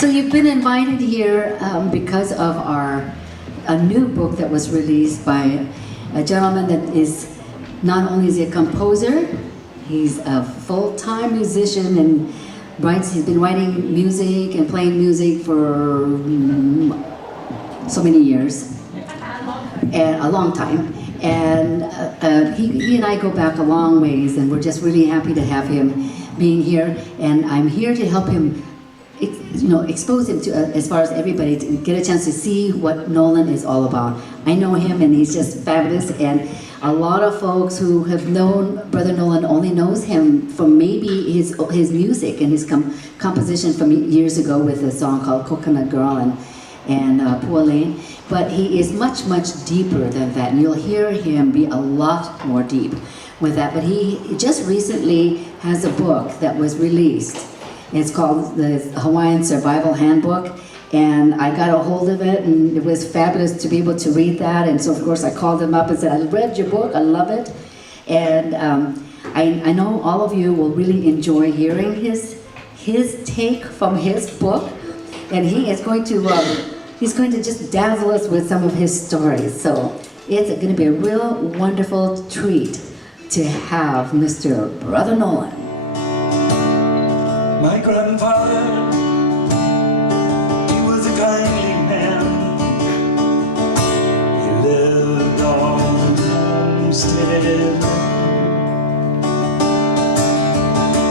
So you've been invited here because of a new book that was released by a gentleman that is not only is he a composer, he's a full-time musician and he's been writing music and playing music for so many years, and a long time. And he and I go back a long ways, and we're just really happy to have him being here. And I'm here to help him, expose him to, as far as everybody, to get a chance to see what Noland is all about. I know him, and he's just fabulous. And a lot of folks who have known Brother Noland only knows him from maybe his music and his composition from years ago with a song called Coconut Girl and Poor Lane. But he is much, much deeper than that, and you'll hear him be a lot more deep with that. But he just recently has a book that was released. It's called the Hawaiian Survival Handbook, and I got a hold of it, and it was fabulous to be able to read that. And so, of course, I called him up and said, I read your book, I love it. And I know all of you will really enjoy hearing his take from his book, and he is going to he's going to just dazzle us with some of his stories. So it's going to be a real wonderful treat to have Mr. Brother Noland. My grandfather, he was a kindly man. He lived on the homestead.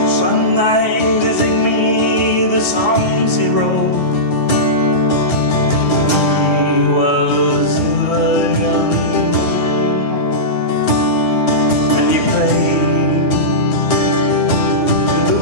Some night he sang me the songs he wrote. He was young, and he prayed to the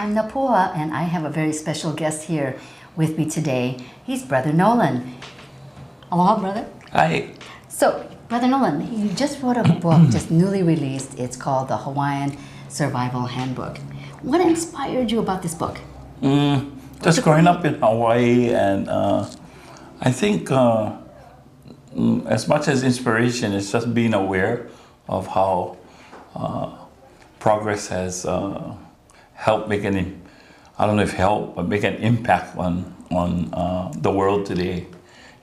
I'm Napua, and I have a very special guest here with me today. He's Brother Noland. Aloha, brother. Hi. So, Brother Noland, you just wrote a book, just newly released. It's called The Hawaiian Survival Handbook. What inspired you about this book? Just growing up in Hawaii, and I think as much as inspiration, it's just being aware of how progress has helped make I don't know if help, but make an impact on the world today.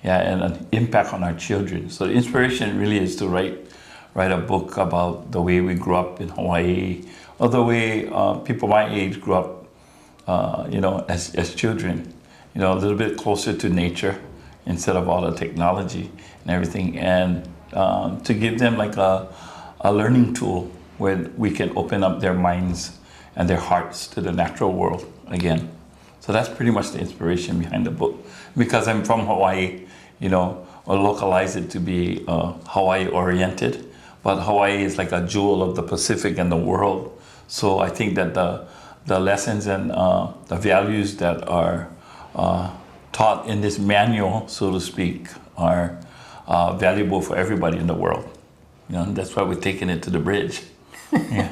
Yeah, and an impact on our children. So the inspiration really is to write a book about the way we grew up in Hawaii, or the way people my age grew up, as children, a little bit closer to nature instead of all the technology and everything, and to give them like a learning tool where we can open up their minds and their hearts to the natural world again. So that's pretty much the inspiration behind the book. Because I'm from Hawaii, I'll localize it to be Hawaii oriented, but Hawaii is like a jewel of the Pacific and the world. So I think that the lessons and the values that are taught in this manual, so to speak, are valuable for everybody in the world. That's why we're taking it to the bridge. Yeah.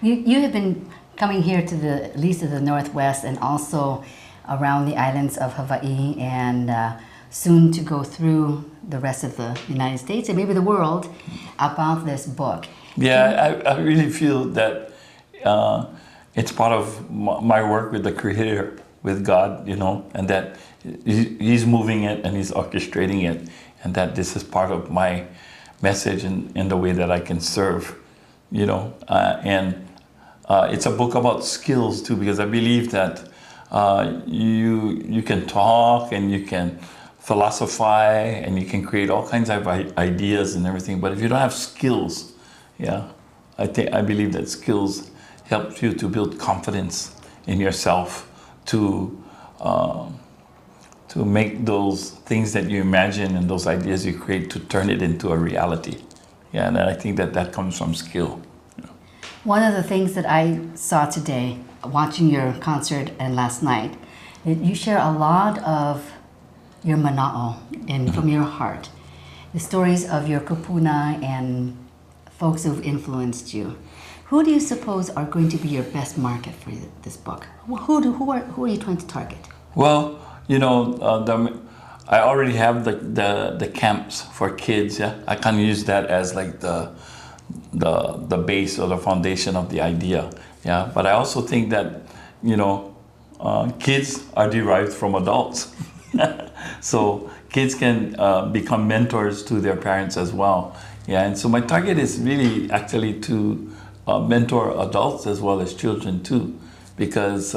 You have been coming here to at least to the Northwest, and also around the islands of Hawaii, and soon to go through the rest of the United States and maybe the world about this book. Yeah, I really feel that it's part of my work with the Creator, with God, and that He's moving it and He's orchestrating it, and that this is part of my message in the way that I can serve, and it's a book about skills too, because I believe that you can talk and you can philosophize and you can create all kinds of ideas and everything, but if you don't have skills, I believe that skills help you to build confidence in yourself, to make those things that you imagine and those ideas you create, to turn it into a reality. Yeah, and I think that comes from skill. One of the things that I saw today, watching your concert and last night, that you share a lot of your mana'o and from your heart, the stories of your kupuna and folks who've influenced you. Who do you suppose are going to be your best market for this book? Who are you trying to target? Well, I already have the camps for kids. Yeah, I can use that as like the base or the foundation of the idea. Yeah, but I also think that kids are derived from adults, so kids can become mentors to their parents as well. Yeah, and so my target is really actually to mentor adults as well as children too, because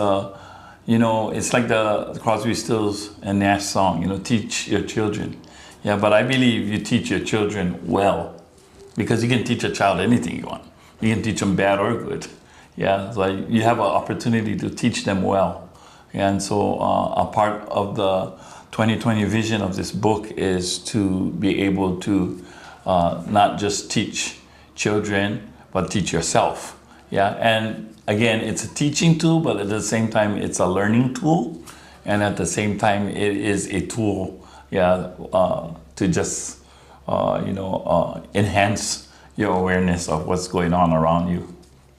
it's like the Crosby, Stills and Nash song. Teach your children. Yeah, but I believe you teach your children well. Because you can teach a child anything you want. You can teach them bad or good. Yeah, so you have an opportunity to teach them well. And so a part of the 2020 vision of this book is to be able to not just teach children, but teach yourself. Yeah, and again, it's a teaching tool, but at the same time, it's a learning tool. And at the same time, it is a tool, to just enhance your awareness of what's going on around you.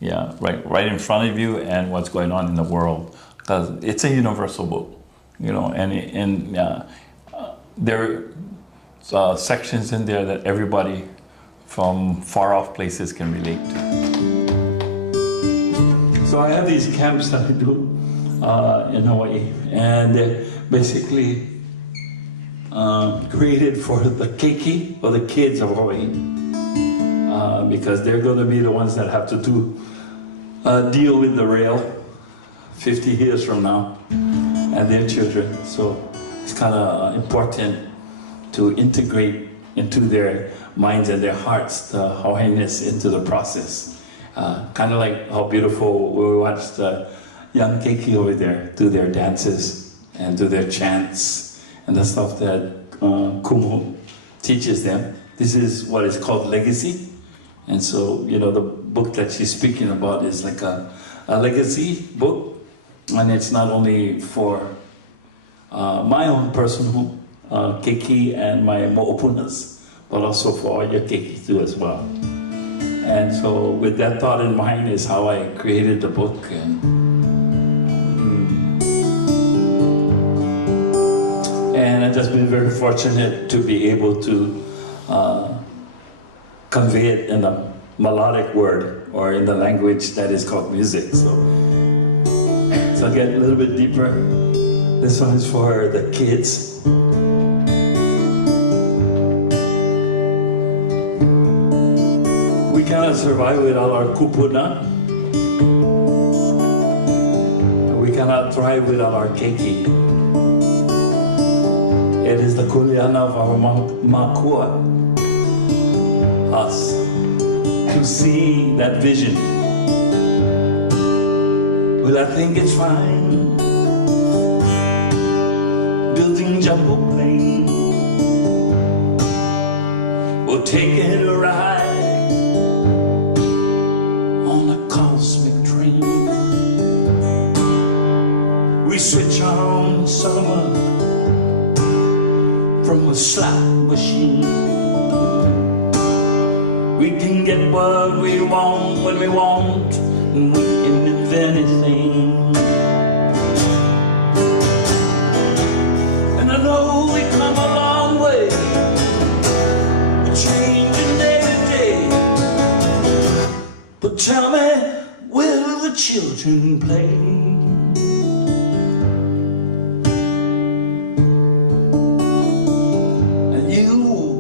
Yeah, right in front of you, and what's going on in the world. Because it's a universal book, and there are sections in there that everybody from far off places can relate to. So I have these camps that I do in Hawaii, and they're basically created for the keiki, or the kids of Hawaii, because they're going to be the ones that have to deal with the rail 50 years from now, and their children. So it's kind of important to integrate into their minds and their hearts the Hawaiianness into the process. Kind of like how beautiful we watched the young keiki over there do their dances and do their chants and the stuff that Kumu teaches them. This is what is called legacy. And so, the book that she's speaking about is like a legacy book And it's not only for my own personal keiki and my mo'opunas, but also for all your keiki too as well. And so with that thought in mind is how I created the book. And I've just been very fortunate to be able to convey it in a melodic word or in the language that is called music. So I'll get a little bit deeper. This one is for the kids. We cannot survive without our kupuna. We cannot thrive without our keiki. It is the kuleana of our makua, us, to see that vision. Well, I think it's fine, building jumbo plane. We'll take it a ride on a cosmic train. We switch on summer from a slot machine. We can get what we want when we want, and we can invent anything. And I know we come a long way, changing day to day. But tell me, where do the children play?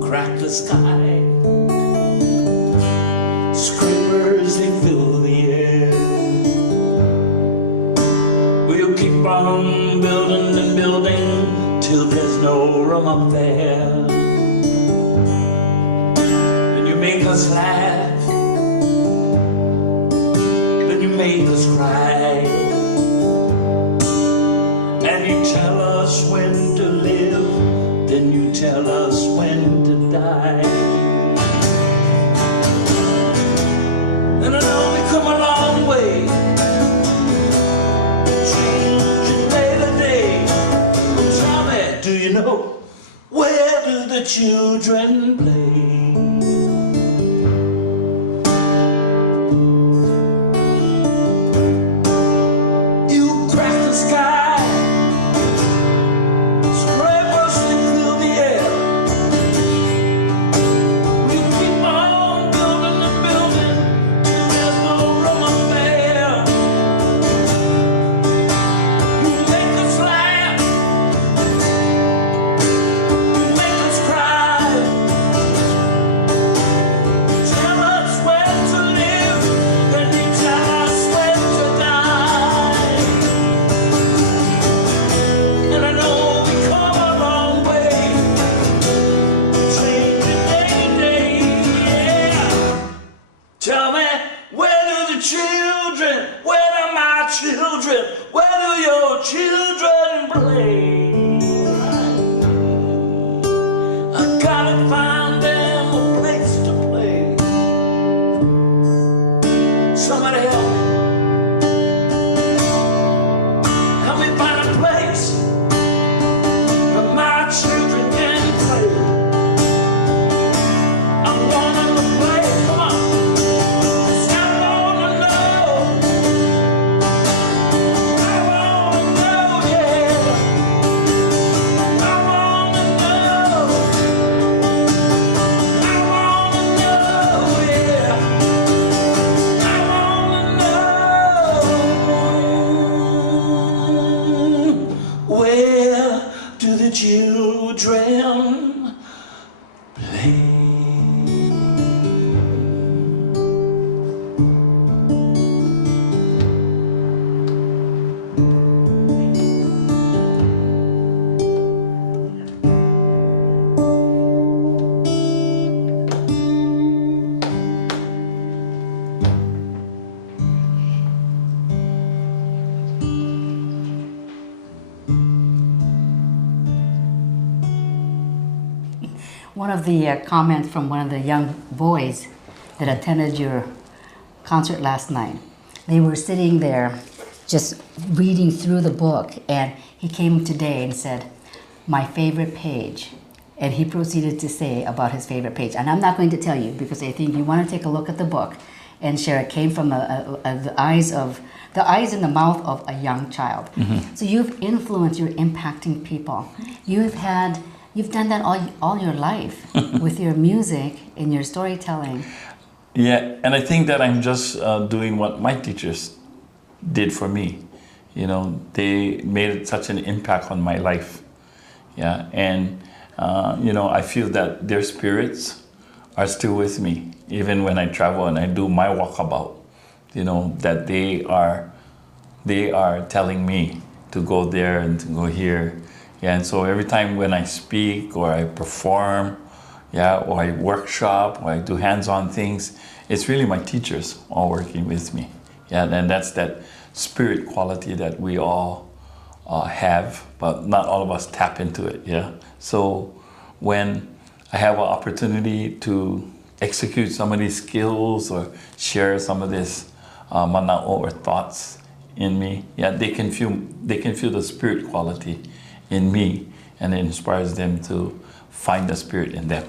Crack the sky, screamers they fill the air. We'll keep on building and building till there's no room up there. Then you make us laugh, then you make us cry, and you tell us when to live, then you tell us when to die. And I know we come a long way, changing day to day. But tell me, do you know, where do the children play? You crack the sky, One of the comments from one of the young boys that attended your concert last night, they were sitting there just reading through the book, and he came today and said, "My favorite page." And he proceeded to say about his favorite page. And I'm not going to tell you because I think you want to take a look at the book and share. It came from the eyes and the mouth of a young child. So you've influenced, you're impacting people. You've done that all your life with your music and your storytelling. Yeah, and I think that I'm just doing what my teachers did for me. You know, they made such an impact on my life. Yeah, and you know, I feel that their spirits are still with me, even when I travel and I do my walkabout. You know, that they are telling me to go there and to go here. Yeah, and so every time when I speak or I perform, yeah, or I workshop or I do hands-on things, it's really my teachers all working with me. Yeah, and that's that spirit quality that we all have, but not all of us tap into it. Yeah. So when I have an opportunity to execute some of these skills or share some of this mana'o or thoughts in me, yeah, they can feel the spirit quality in me, and it inspires them to find the spirit in them.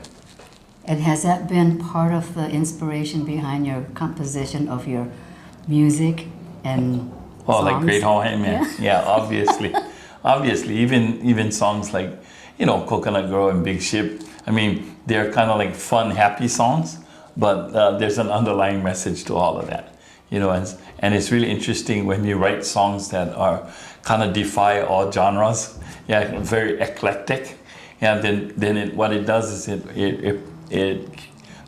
And has that been part of the inspiration behind your composition of your music and Oh, songs? like Great Hawaiian Man. Yeah, obviously. Obviously, even songs like, you know, Coconut Girl and Big Ship. I mean, they're kind of like fun, happy songs, but there's an underlying message to all of that. You know, and it's really interesting when you write songs that are kind of defy all genres. Yeah, very eclectic. Yeah, then what it does is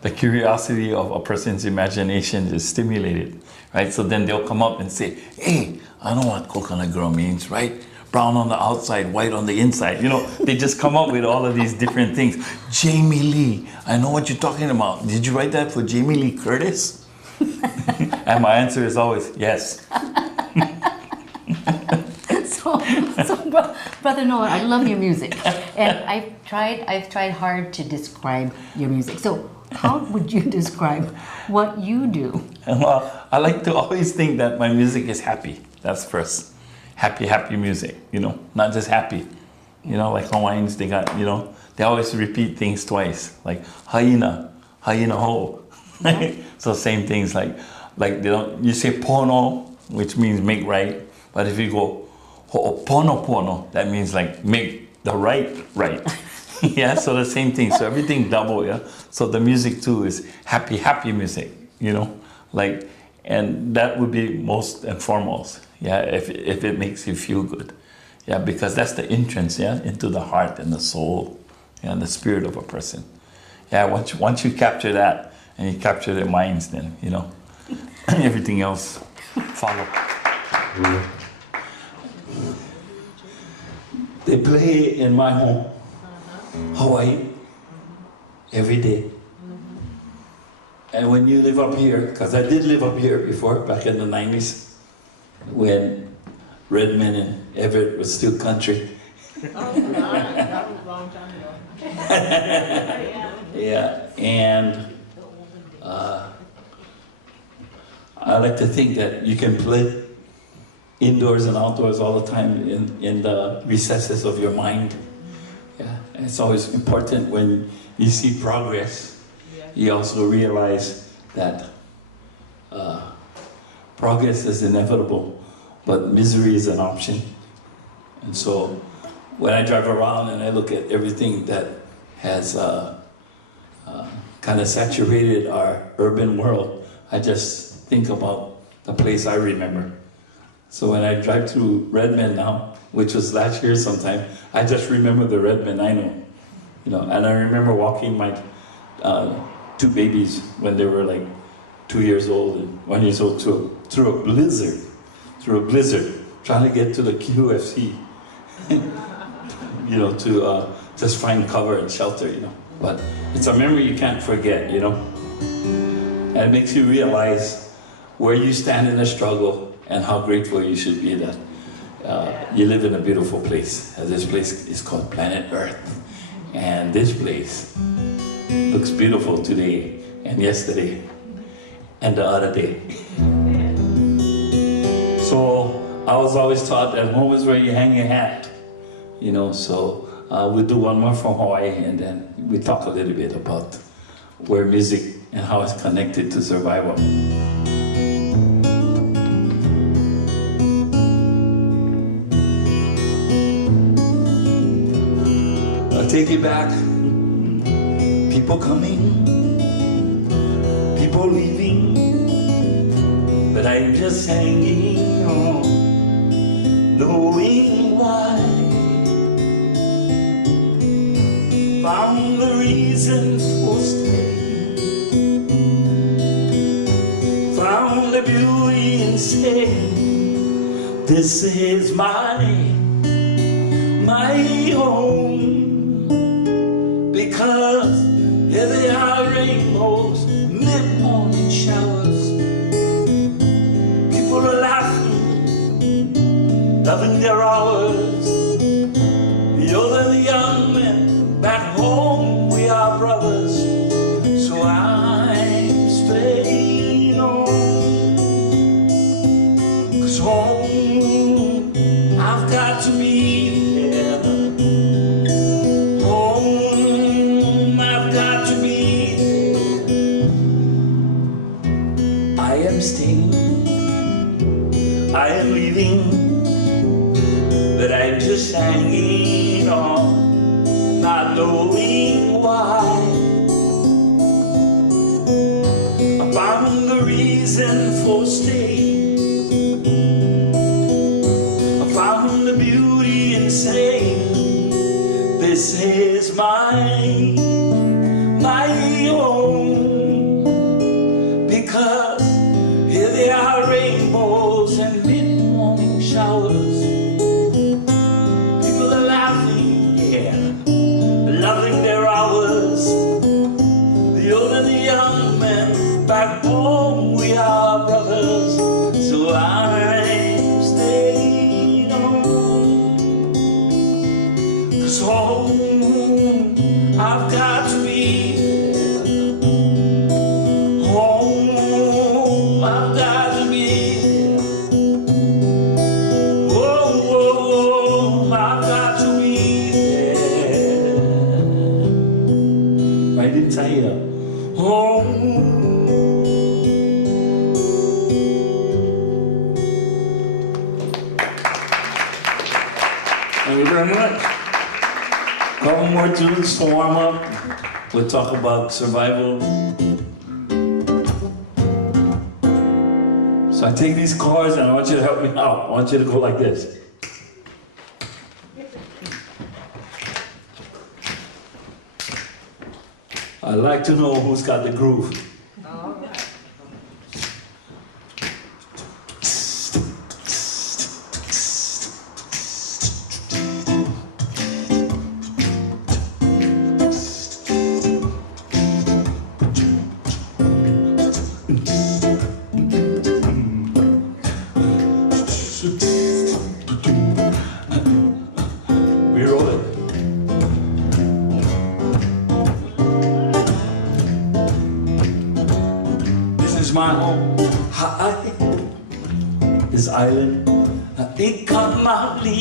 the curiosity of a person's imagination is stimulated, right? So then they'll come up and say, "Hey, I know what Coconut Girl means, right? Brown on the outside, white on the inside." You know, they just come up with all of these different things. Jamie Lee, I know what you're talking about. Did you write that for Jamie Lee Curtis? And my answer is always yes. So Brother Noah, I love your music, and I've tried hard to describe your music. So how would you describe what you do? Well, I like to always think that my music is happy. That's first. Happy music, you know, not just happy. You know, like Hawaiians, they got, you know, they always repeat things twice, like haina ho. So same things like they don't, you say pono, which means make right, but if you go ho'oponopono, that means like make the right. Yeah, so the same thing. So everything double, yeah. So the music too is happy music, you know, like, and that would be most and foremost, yeah, if it makes you feel good, yeah, because that's the entrance, yeah, into the heart and the soul, yeah, and the spirit of a person. Yeah, once you capture that and you capture their minds, then, you know, everything else follow. They play in my home, Hawaii, every day. And when you live up here, because I did live up here before, back in the 90s, when Redmond and Everett was still country. That was a long time ago. Yeah, and I like to think that you can play indoors and outdoors all the time in the recesses of your mind. Yeah, and it's always important when you see progress. You also realize that progress is inevitable, but misery is an option. And so when I drive around and I look at everything that has kind of saturated our urban world, I just think about the place I remember. So when I drive through Redmond now, which was last year sometime, I just remember the Redmond I know. You know, and I remember walking my two babies when they were like 2 years old and 1 year old through a blizzard, trying to get to the QFC, you know, to just find cover and shelter, you know. But it's a memory you can't forget, you know. And it makes you realize where you stand in the struggle and how grateful you should be that you live in a beautiful place. This place is called Planet Earth. And this place looks beautiful today and yesterday and the other day. So I was always taught that home is where you hang your hat, you know, so we'll do one more from Hawaii and then we talk a little bit about where music and how it's connected to survival. I'll take it back. People coming, people leaving, but I'm just hanging on, knowing why. Found the reason for staying, found the beauty in saying, this is my home. Because here they are, rainbows, mid-morning showers. People are laughing, loving their hours. The older the young men, back home we are brothers. So I'm staying on. 'Cause home, I've got to be there. Home, I've got to be there. I am staying, I am leaving, but I'm just hanging on, not knowing why. I found the reason for staying, I found the beauty in saying, this is my home. Because here they are, rainbows and mid-morning showers. People are laughing, yeah, loving their hours. The old and the young men, back home we are brothers. So I'm staying on. 'Cause home, I've got to be there. Home, I've got to be there. Oh, I've got to be there. Right inside here. Home. Thank you very much. Couple more tunes to warm up. We'll talk about survival. So I take these chords and I want you to help me out. I want you to go like this. I'd like to know who's got the groove. We roll it. This is my home. Hi, this island. Ikamali,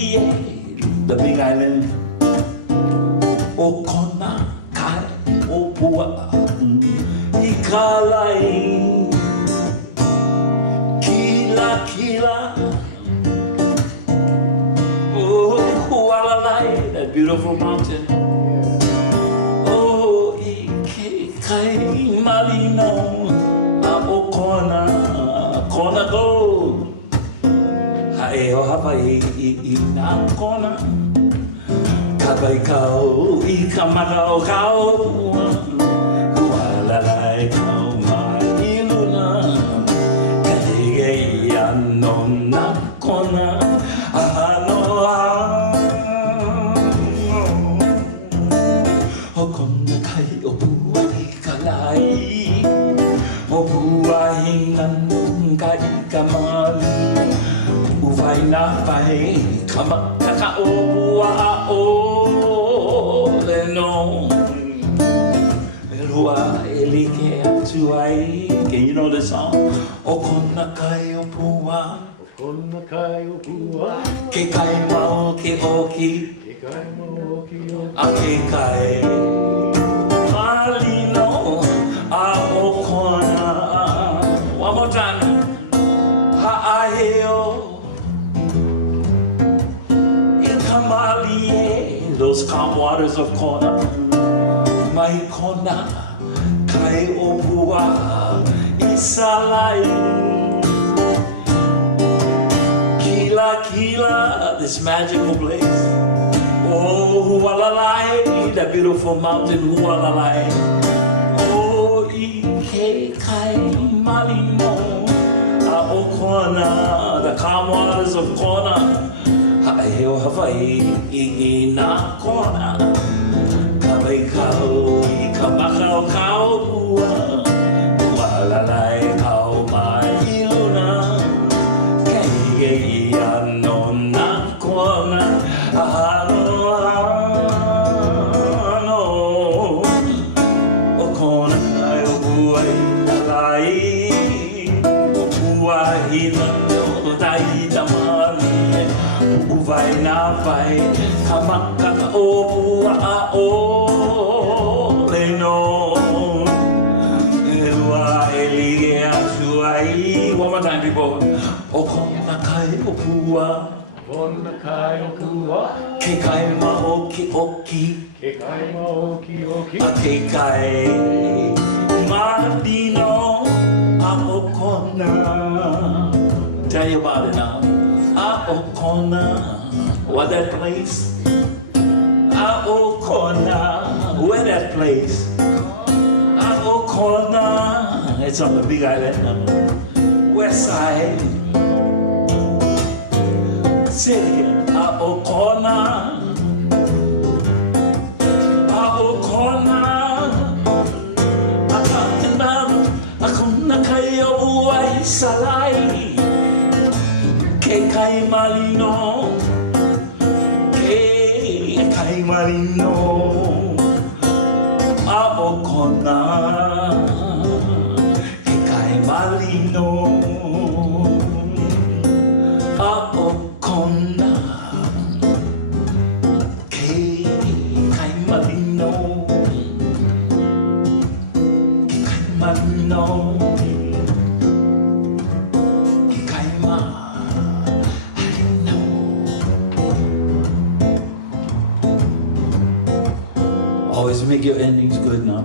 the big island. Okona kai opua ikalai kila kila. That beautiful mountain. Oh, Kai Malino, Okona, Kona go. Hae o Hawaii, na Kona. Kabai kau, Ikamaka o kau. Walalai kau mai luna. Kalige ano na Kona. Ahano kamali uvai na pai kamakaka o a o leno elua elike atu ai. Can you know the song? O kona kai o pua Kona kai o pua, Ke kai mau ke oki, ke kai maoki o a ke kai malino a okona. One more time. Ha'aheo Ikamalie, those calm waters of Kona. Mai Kona kai opua isalai. Kila kila, this magical place. Oh, Hualalai, that beautiful mountain Hualalai. Oh, Ike kai malino. O Kona, the calm waters of Kona. Ha'aheo Hawaii, i na Kona. Ka mai kau, i ka makau kau ua. Walalai kau mai iluna. Kei i ano na Kona. Ano, ano. O Kona ai o buai alai. Hina no dai da mani vai na vai kamaka o a o le no elua elia suai. One more time, people. O kona kai o pua, Kona kai o pua, ke kai ma oki oki, ke kai maoki oki. a ke kai Martino a okona. Tell you about it now. Okona, what that place? Okona, where that place? Okona, it's on the Big Island, west side. Say it again. Okona, Okona. Akuna kayo buhay salay. Que kai malino, que kai malino, a okona, que kai malino, a okona, que kai malino, que kai malino. Always make your endings good now.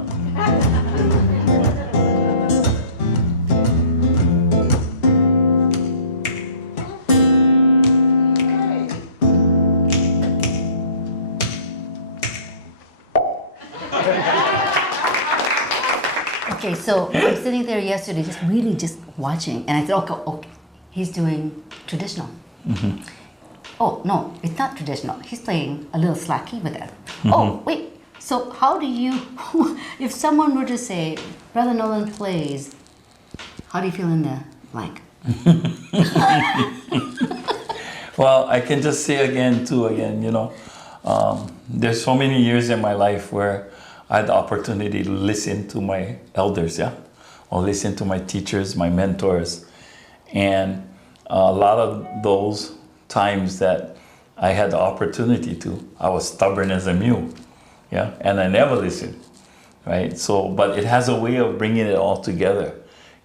Okay, so I'm sitting there yesterday, just watching, and I said, okay, he's doing traditional. Oh no, it's not traditional. He's playing a little slacky with it. Oh wait, so how do you? If someone were to say, Brother Noland plays, how do you feel in the blank? Well, I can just say again, there's so many years in my life where I had the opportunity to listen to my elders, or listen to my teachers, my mentors. And a lot of those times that I had the opportunity to, I was stubborn as a mule, and I never listened, right? So, but it has a way of bringing it all together,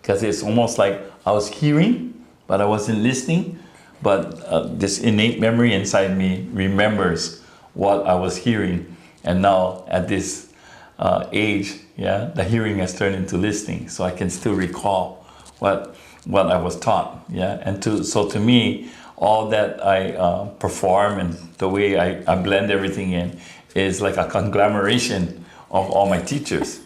because it's almost like I was hearing, but I wasn't listening, but this innate memory inside me remembers what I was hearing. And now at this age, the hearing has turned into listening, so I can still recall what I was taught, and so to me, all that I perform and the way I blend everything in is like a conglomeration of all my teachers.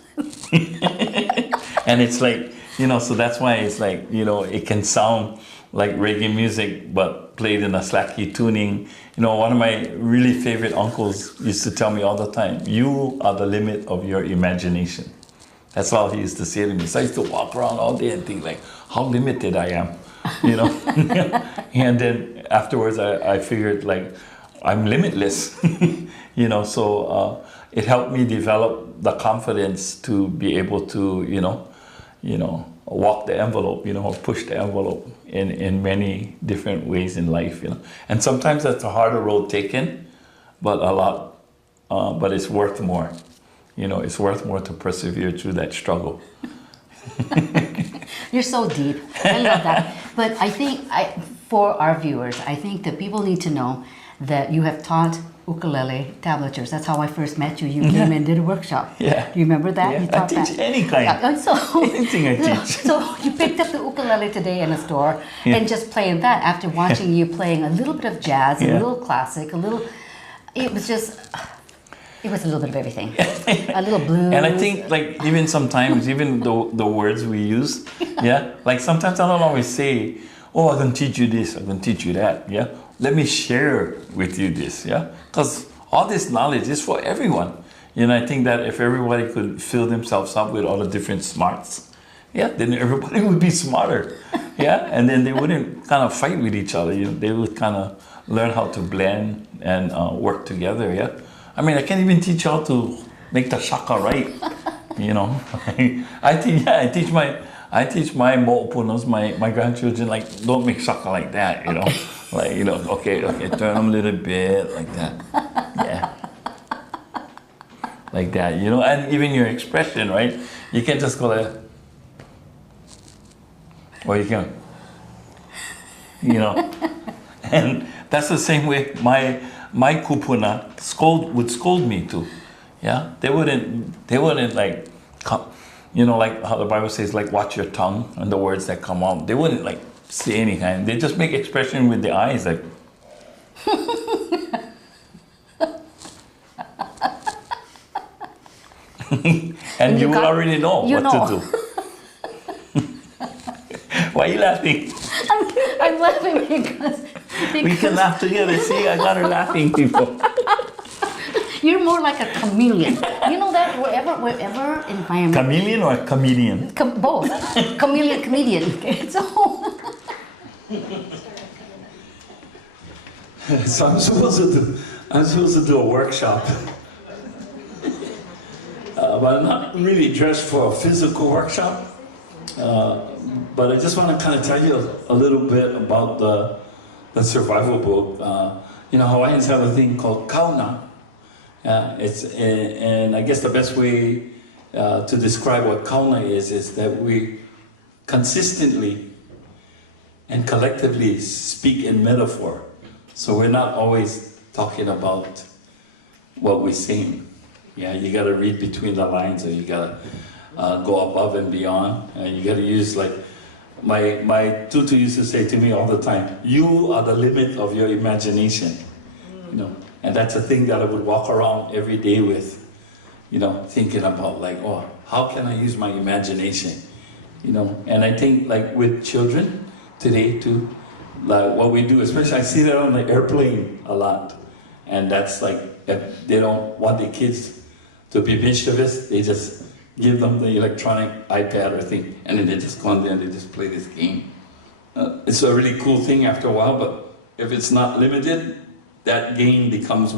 And it's like, so that's why it's like, it can sound like reggae music, but played in a slacky tuning. One of my really favorite uncles used to tell me all the time, you are the limit of your imagination. That's all he used to say to me. So I used to walk around all day and think like, how limited I am, And then afterwards I figured like, I'm limitless, so it helped me develop the confidence to be able to, walk the envelope, or push the envelope in many different ways in life, And sometimes that's a harder road taken, but but it's worth more. It's worth more to persevere through that struggle. You're so deep. I love that. But I think for our viewers, I think that people need to know that you have taught ukulele tablatures. That's how I first met you. You came and did a workshop. Yeah. Do you remember that? Yeah, You taught I teach that. any kind. Yeah, and so, Anything I teach. So you picked up the ukulele today in a store and just playing that after watching you playing a little bit of jazz, a little classic, it was a little bit of everything. A little blues. And I think even sometimes, even the words we use, like sometimes I don't always say, oh, I'm going to teach you this, I'm going to teach you that, Let me share with you this, Because all this knowledge is for everyone. I think that if everybody could fill themselves up with all the different smarts, then everybody would be smarter, And then they wouldn't kind of fight with each other, They would kind of learn how to blend and work together, I mean, I can't even teach how to make the shaka right, I teach my mo'opunas, my grandchildren, don't make shaka like that, okay, turn them a little bit, like that, like that, and even your expression, right? You can't just go like, or you can, and that's the same way my kupuna would scold me too. They wouldn't like how the Bible says, watch your tongue and the words that come out. They wouldn't say any kind. They just make expression with the eyes and you will already know what to do. Why are you laughing? I'm laughing because we can laugh together. See, I got her laughing, people. You're more like a chameleon. You know that wherever environment. Chameleon or comedian? Both. Chameleon, comedian. Okay, so. So I'm supposed to do a workshop, but I'm not really dressed for a physical workshop. But I just want to kind of tell you a little bit about the survival book. Hawaiians have a thing called kauna. And I guess the best way to describe what kauna is that we consistently and collectively speak in metaphor. So we're not always talking about what we're saying. You got to read between the lines, or you got to go above and beyond. You got to use my tutu used to say to me all the time, you are the limit of your imagination. And that's a thing that I would walk around every day with, thinking about how can I use my imagination? And I think with children today too, what we do, especially I see that on the airplane a lot. And that's if they don't want the kids to be mischievous, they just give them the electronic iPad or thing, and then they just go on there and they just play this game. It's a really cool thing after a while, but if it's not limited, that game becomes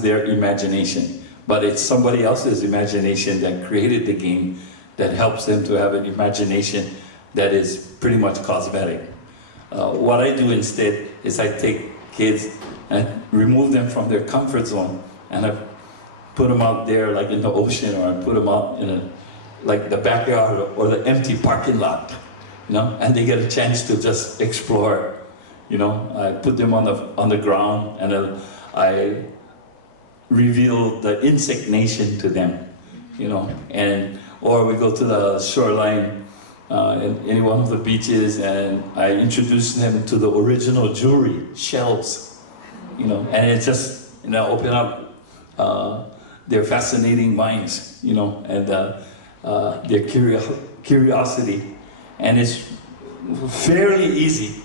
their imagination. But it's somebody else's imagination that created the game that helps them to have an imagination that is pretty much cosmetic. What I do instead is I take kids and remove them from their comfort zone, and I put them out there in the ocean, or I put them out in the backyard or the empty parking lot, and they get a chance to just explore. I put them on the ground, and I reveal the insect nation to them, or we go to the shoreline in any one of the beaches, and I introduce them to the original jewelry, shells, and it just open up their fascinating minds, and their curiosity, and it's fairly easy.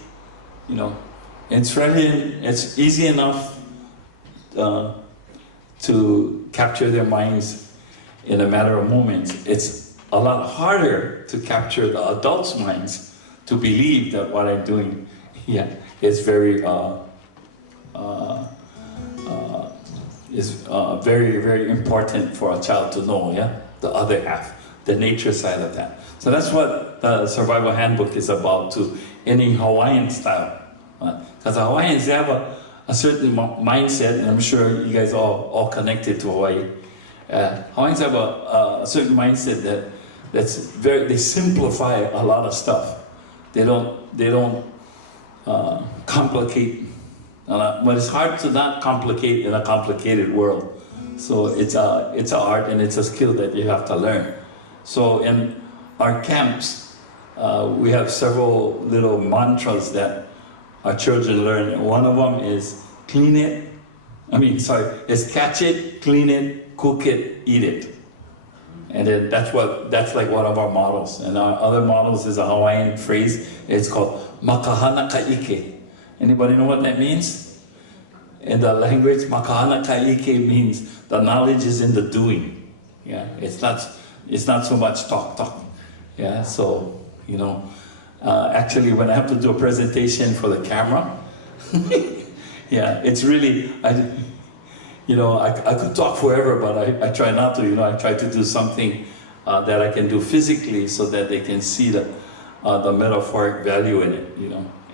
It's easy enough to capture their minds in a matter of moments. It's a lot harder to capture the adults' minds to believe that what I'm doing, is very, very, very important for a child to know. The other half, the nature side of that. So that's what the survival handbook is about too, in a Hawaiian style. Because the Hawaiians, they have a certain mindset, and I'm sure you guys all connected to Hawaii. Hawaiians have a certain mindset they simplify a lot of stuff. They don't complicate, but it's hard to not complicate in a complicated world. So it's an art and it's a skill that you have to learn. So in our camps, we have several little mantras that our children learn. And one of them is is catch it, clean it, cook it, eat it. And then that's like one of our models. And our other models is a Hawaiian phrase. It's called makahana ka'ike. Anybody know what that means? In the language, makahana ka'ike means the knowledge is in the doing. Yeah, it's not so much talk. Yeah, so actually when I have to do a presentation for the camera, yeah, it's really I could talk forever, but I try not to. I try to do something that I can do physically so that they can see the metaphoric value in it.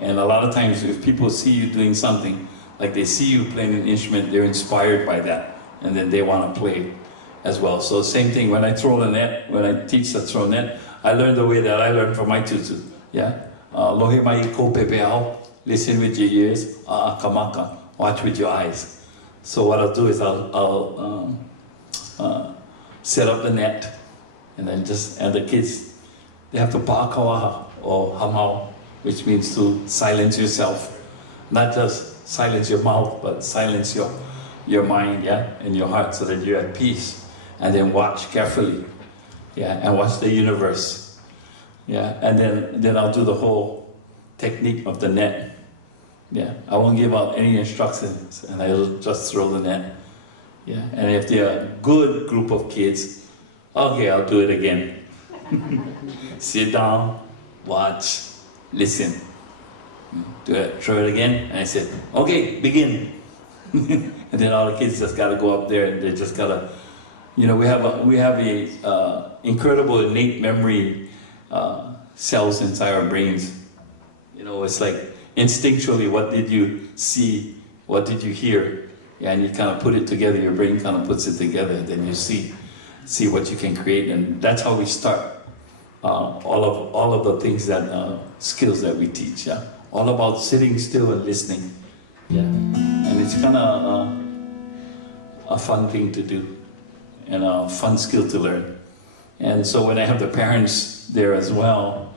And a lot of times, if people see you doing something, like they see you playing an instrument, they're inspired by that, and then they want to play as well. So same thing when I throw the net, when I teach the throw net, I learn the way that I learned from my tutu. Yeah, lohe mai ko pepeao, listen with your ears, kamaka, watch with your eyes. So what I'll do is I'll set up the net, and then and the kids, they have to pa'akawaha or hamau, which means to silence yourself. Not just silence your mouth, but silence your mind, yeah, and your heart, so that you're at peace. And then watch carefully, yeah, and watch the universe, yeah. And then I'll do the whole technique of the net. Yeah, I won't give out any instructions, and I'll just throw the net. Yeah, and if they're a good group of kids, okay, I'll do it again. Sit down, watch, listen. Do it, throw it again, and I said, okay, begin. And then all the kids just gotta go up there, and they just gotta, we have a incredible innate memory cells inside our brains. It's like, instinctually, what did you see? What did you hear? Yeah, and you kind of put it together. Your brain kind of puts it together. Then you see what you can create, and that's how we start. All of the things skills that we teach. Yeah, all about sitting still and listening. Yeah, and it's kind of a fun thing to do, and a fun skill to learn. And so when I have the parents there as well,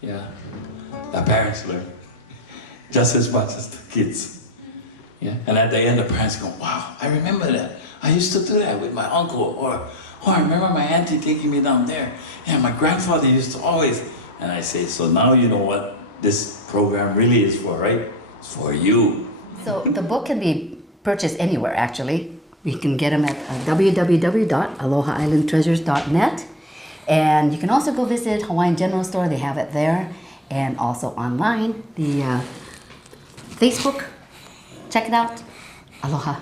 yeah, the parents learn just as much as the kids. Yeah, and at the end, the parents go, "Wow, I remember that. I used to do that with my uncle, or I remember my auntie taking me down there. Yeah, my grandfather used to always." And I say, "So now you know what this program really is for, right? It's for you." So the book can be purchased anywhere, actually. You can get them at www.alohaislandtreasures.net. And you can also go visit Hawaiian General Store. They have it there. And also online, the Facebook. Check it out. Aloha.